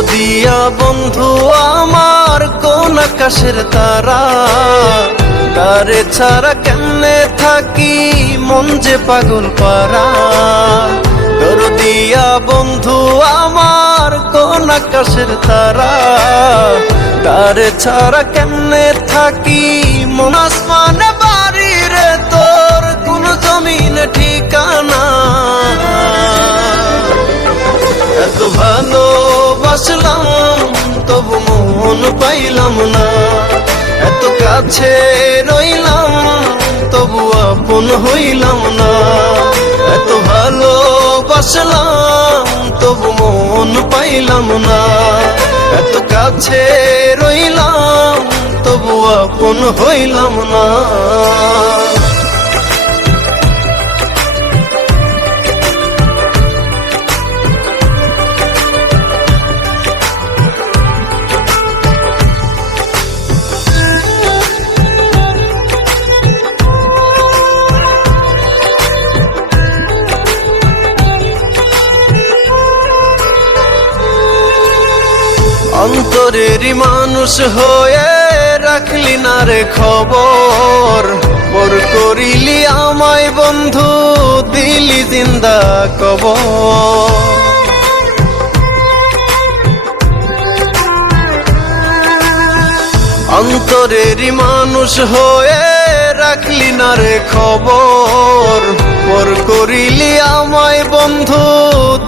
দরদিয়া বন্ধু আমার কোন আকাশের তারা, তারে ছাড়া কেমনে থাকি মন যে পাগল পারা। দরদিয়া বন্ধু আমার কোন আকাশের তারা, তারে ছাড়া কেমনে থাকি মন আসমানে বাড়ি রে তোর কোন জমিনে ঠিকানা। এত ভালোবাসলাম তবু মন পাইলাম না, এত কাছে রইলাম তবু আপন হইলাম না। এত ভালোবাসলাম তবু মন পাইলাম না, এত কাছে রইলাম তবু আপন হইলাম না। অন্তরেরই মানুষ হয়ে রাখলি না রে খবর, পর করিলি আমায় বন্ধু দিলি জিন্দা কবর। অন্তরেরই মানুষ হয়ে রাখলি না রে খবর, পর করিলি আমায় বন্ধু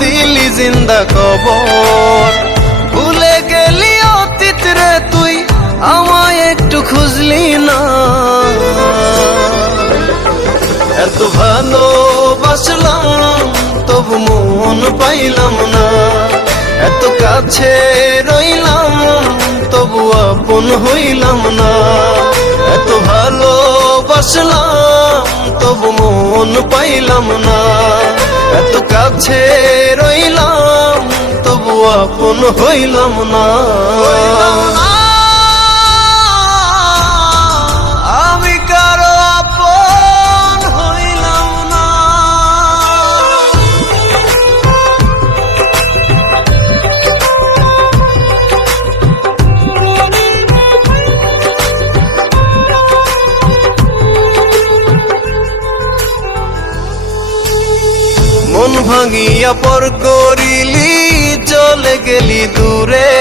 দিলি জিন্দা কবর। ভুলে গেলি অতীত রে তুই আমায় একটু খুঁজলি না, এত ভালোবাসলাম তবু মন পাইলাম না, এত কাছে রইলাম তবু আপন হইলাম না। এত ভালোবাসলাম তবু মন পাইলাম না, এত কাছে রইলাম তবু আপন হইলাম না। আমি কারো আপন হইলাম না। মন ভাঙিয়া পর করিলি চলে গেলি দূরে,